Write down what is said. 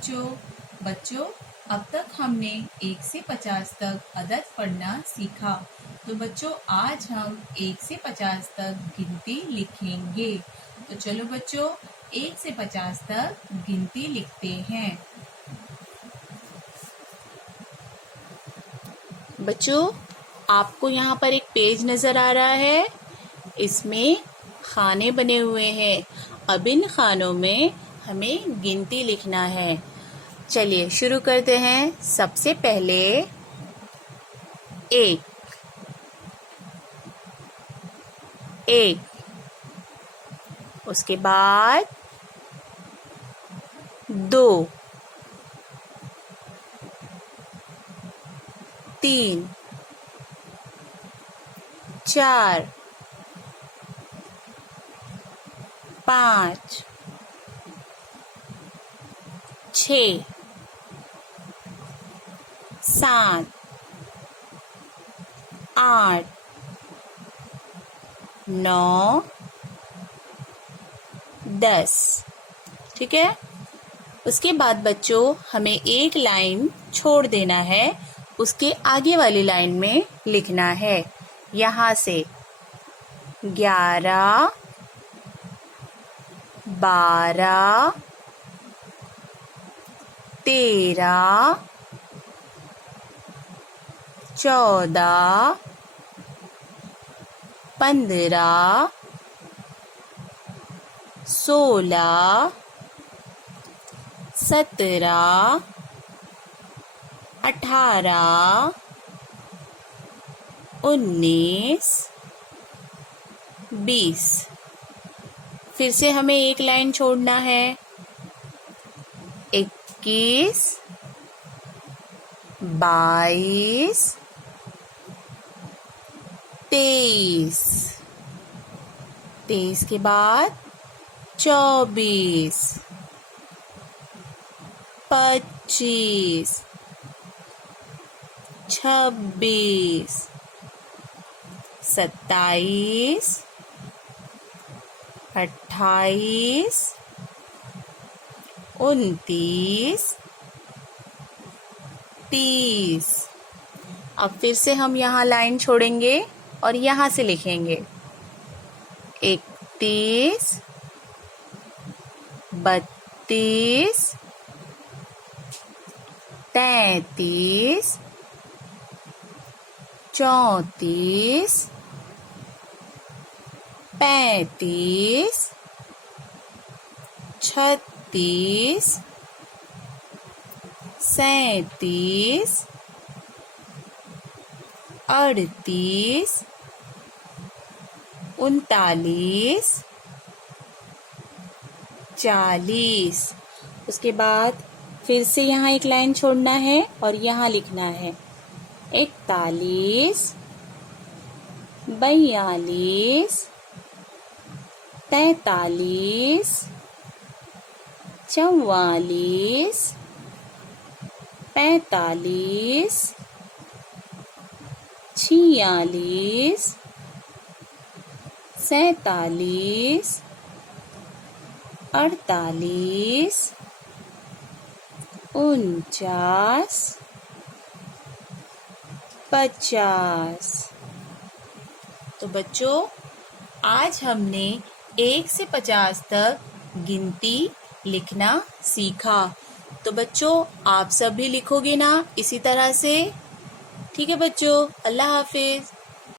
बच्चों। बच्चों, अब तक हमने 1 से 50 तक अदद पढ़ना सीखा। तो बच्चों, आज हम 1 से 50 तक गिनती लिखेंगे। तो चलो बच्चों, 1 से 50 तक गिनती लिखते हैं। बच्चों, आपको यहाँ पर एक पेज नजर आ रहा है। इसमें खाने बने हुए हैं। अब इन खानों में हमें गिनती लिखना है। चलिए शुरू करते हैं। सबसे पहले 1, 1, उसके बाद 2, 3, 4, 5, 6, 7, 8, 9, 10। ठीक है। उसके बाद बच्चों हमें एक लाइन छोड़ देना है, उसके आगे वाली लाइन में लिखना है। यहाँ से 11, 12, 13, 14, 15, 16, 17, 18, 19, 20। फिर से हमें एक लाइन छोड़ना है। 21, 22, 23, 23 के बाद 24, 25, 26, 27, 28, 29, 30। अब फिर से हम यहाँ लाइन छोड़ेंगे और यहाँ से लिखेंगे 31, 32, 33, 34, 35, 36, 37, 38, 39, 40। उसके बाद फिर से यहाँ एक लाइन छोड़ना है और यहाँ लिखना है 41, 42, 43, 44, 45, 46, 47, 48, 49, 50। तो बच्चों, आज हमने 1 से 50 तक गिनती लिखना सीखा। तो बच्चों, आप सब भी लिखोगे ना इसी तरह से? ठीक है बच्चों, अल्लाह हाफिज।